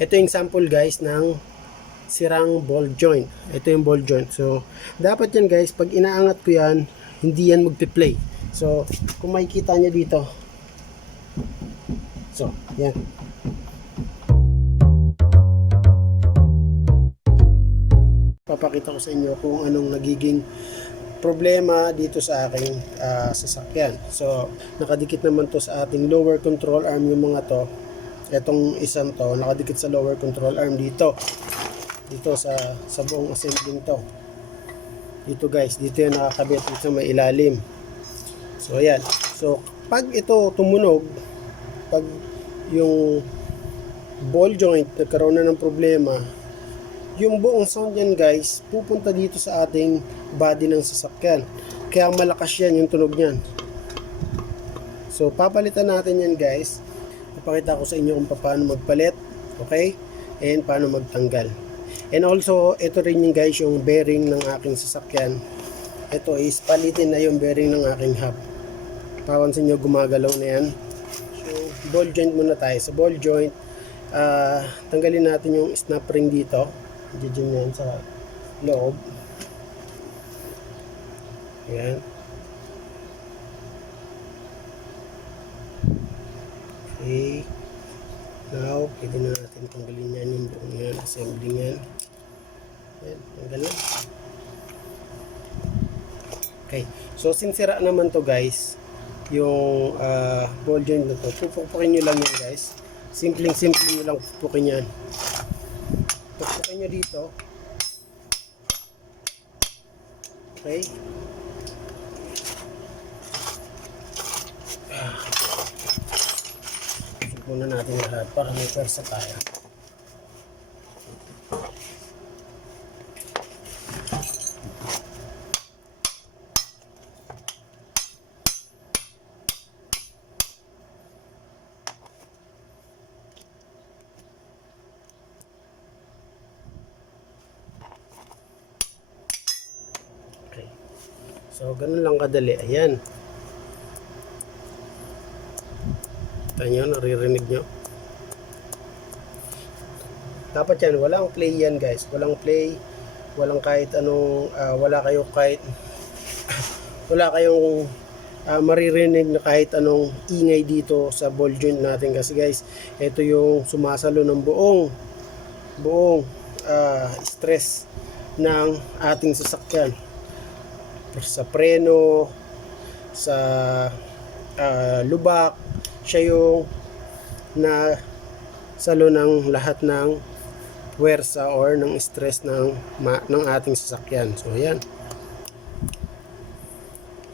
Ito yung sample guys ng sirang ball joint. Ito yung ball joint. So, dapat yan guys, pag inaangat ko yan, hindi yan magpi-play. So, kung makikita nyo dito. So, yan. Papakita ko sa inyo kung anong nagiging problema dito sa aking sasakyan. So, nakadikit naman to sa ating lower control arm yung mga to. Itong isang to, nakadikit sa lower control arm dito. Dito sa buong assembling to. Dito guys, dito yung nakakabit dito may ilalim. So, ayan. So, pag ito tumunog, pag yung ball joint nagkaroon na ng problema, yung buong sound yan guys, pupunta dito sa ating body ng sasakyan. Kaya malakas yan yung tunog nyan. So, papalitan natin yan guys. Ipakita ko sa inyo kung paano magpalit. Okay? And paano magtanggal. And also, ito rin yung guys, yung bearing ng aking sasakyan. Ito is palitin na yung bearing ng aking hub. Papansin nyo, gumagalaw na yan. So, ball joint muna tayo. Sa ball joint, tanggalin natin yung snap ring dito. Diyan yan sa loob. Ayan. Okay. Now, pwede na natin tanggalin yan yung buong yan. Assembling yan. Ayan, tanggal na. Okay. So, sinsira naman to guys. Yung ball joint na to. Pupukin nyo lang yan guys. Simpleng nyo lang pupukin yan. Pupukin nyo dito. Okay. Muna natin lahat para may persa tayo. Okay. So, ganun lang kadali. Ayan. Kita nyo, naririnig nyo. Dapat yan, walang play yan guys. Walang play, walang kahit anong, wala kayong maririnig na kahit anong ingay dito sa ball joint natin. Kasi guys, ito yung sumasalo ng buong stress ng ating sasakyan. Sa preno, sa lubak, siya yung na salo ng lahat ng puwersa or ng stress ng ating sasakyan. So ayan.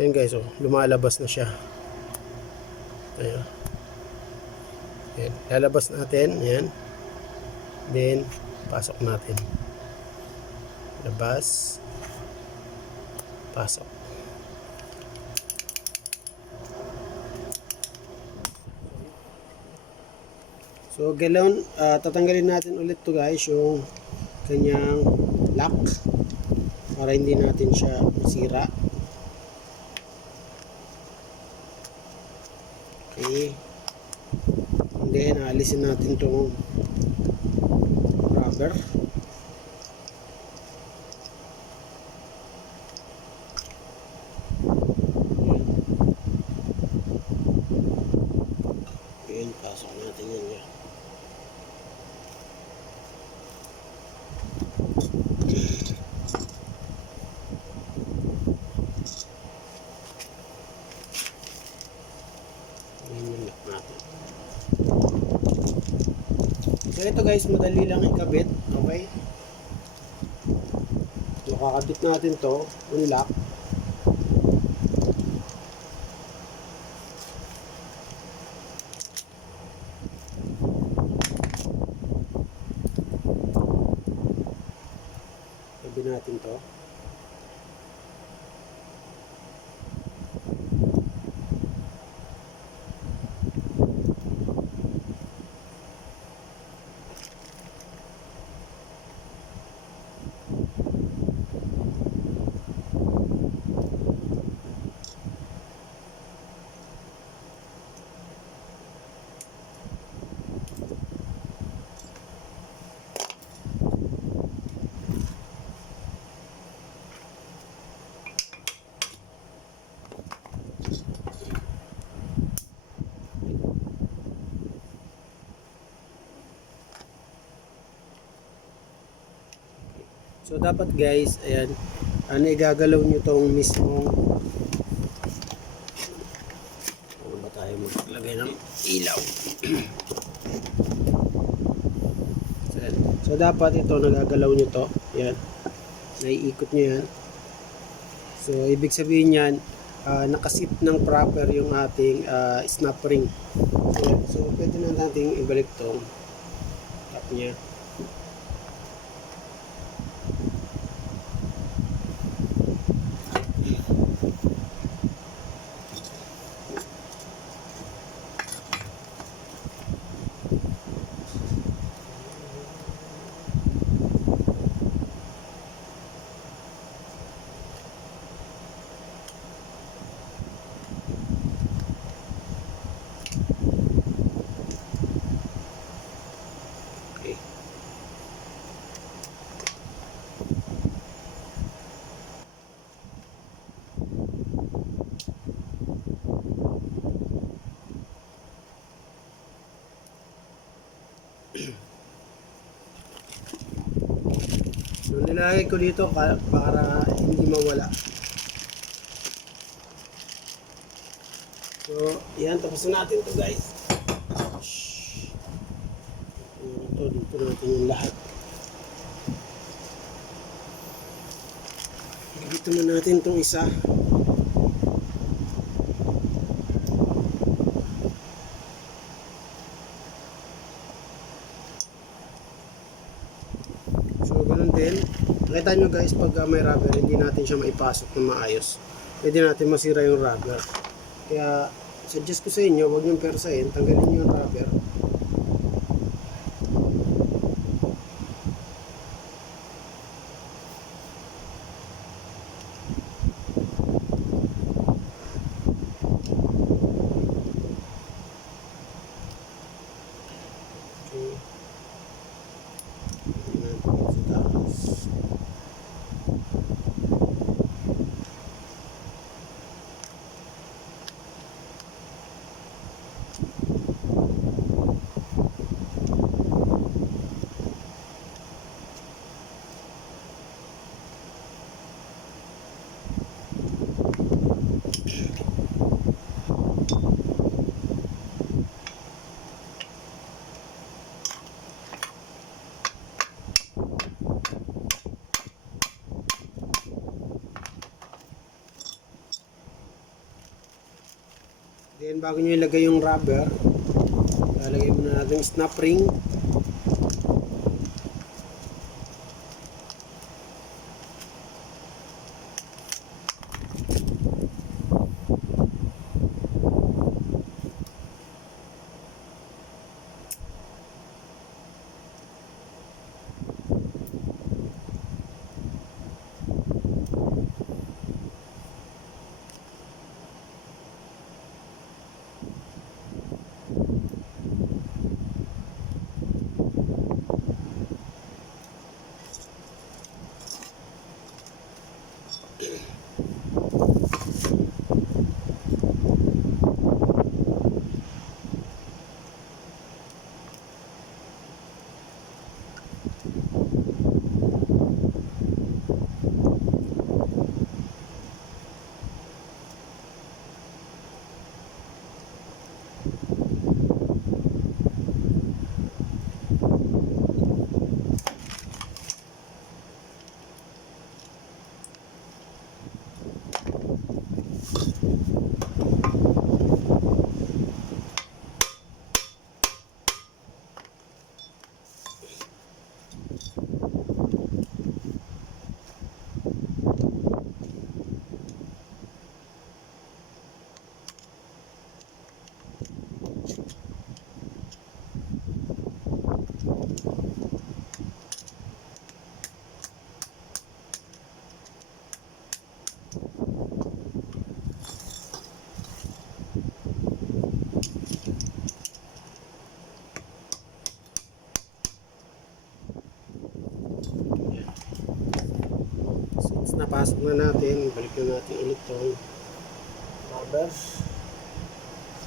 Ayan guys, oh, lumalabas na siya. Ayan. Ayan. Lalabas natin, ayan. Then pasok natin. Labas. Pasok. So, galon, tatanggalin natin ulit to guys, yung kanyang lock para hindi natin siya masira. Okay. And then, alisin natin itong rubber. Ayan, pasok natin yan. So ito guys, madali lang ikabit. Okay, makakabit natin to, unlock. Sabi natin to. So dapat guys, ayan, igagalaw nyo tong mismong, ano ba tayo maglagay ng ilaw. So dapat ito nagagalaw nyo to, ayan, naiikot nyo yan. So ibig sabihin yan, nakasit ng proper yung ating snap ring. So pwede na natin ibalik tong top nya. So nilagay ko dito para hindi mawala. So yan, tapos na natin to guys. Ito dito natin yung lahat. Dito na natin tong isa. So ganun din. Nakita nyo guys, pag may rubber, hindi natin siya maipasok na maayos. Pwede natin masira yung rubber. Kaya suggest ko sa inyo, huwag nyo persahin, tanggalin nyo yung rubber. Then bago nyo ilagay yung rubber, lalagay muna natin yung snap ring. Napasok na natin, balik na natin ulit itong rubber,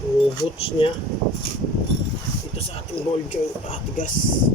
yung boots nya ito sa ating ball joint, patigas.